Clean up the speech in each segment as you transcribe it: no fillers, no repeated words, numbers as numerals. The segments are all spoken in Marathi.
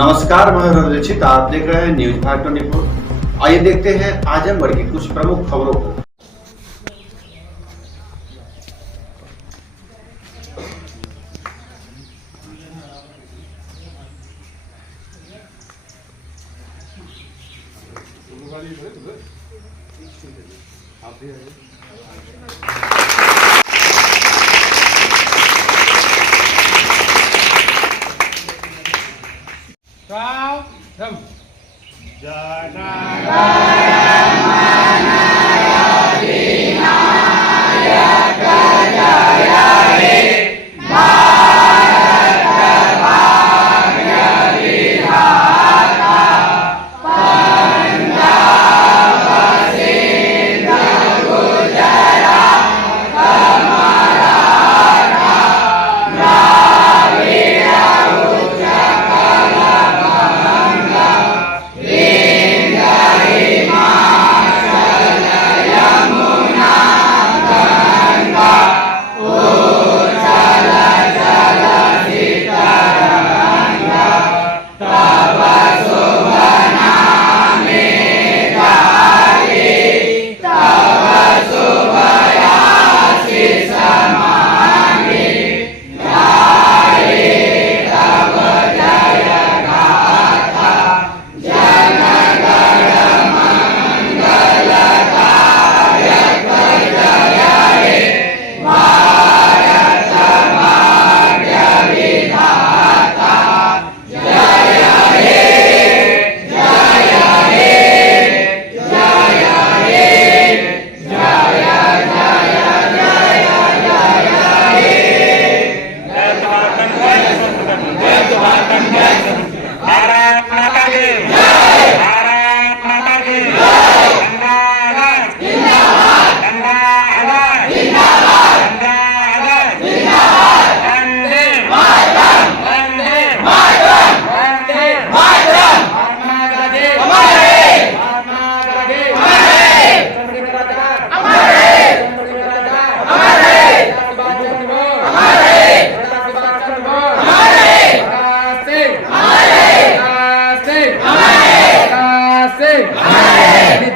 नमस्कार, मैं रंजित। आप देख रहे हैं न्यूज भारत 24। आइए देखते हैं आजमगढ़ की कुछ प्रमुख खबरों को।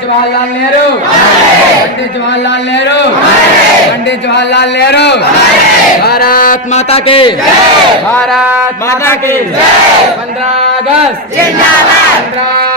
जवाहरलाल नेहरू, पंडित जवाहरलाल नेहरू, पंडित जवाहरलाल नेहरू, भारत माता की, भारत माता की, 15 अगस्त जिंदाबाद, 15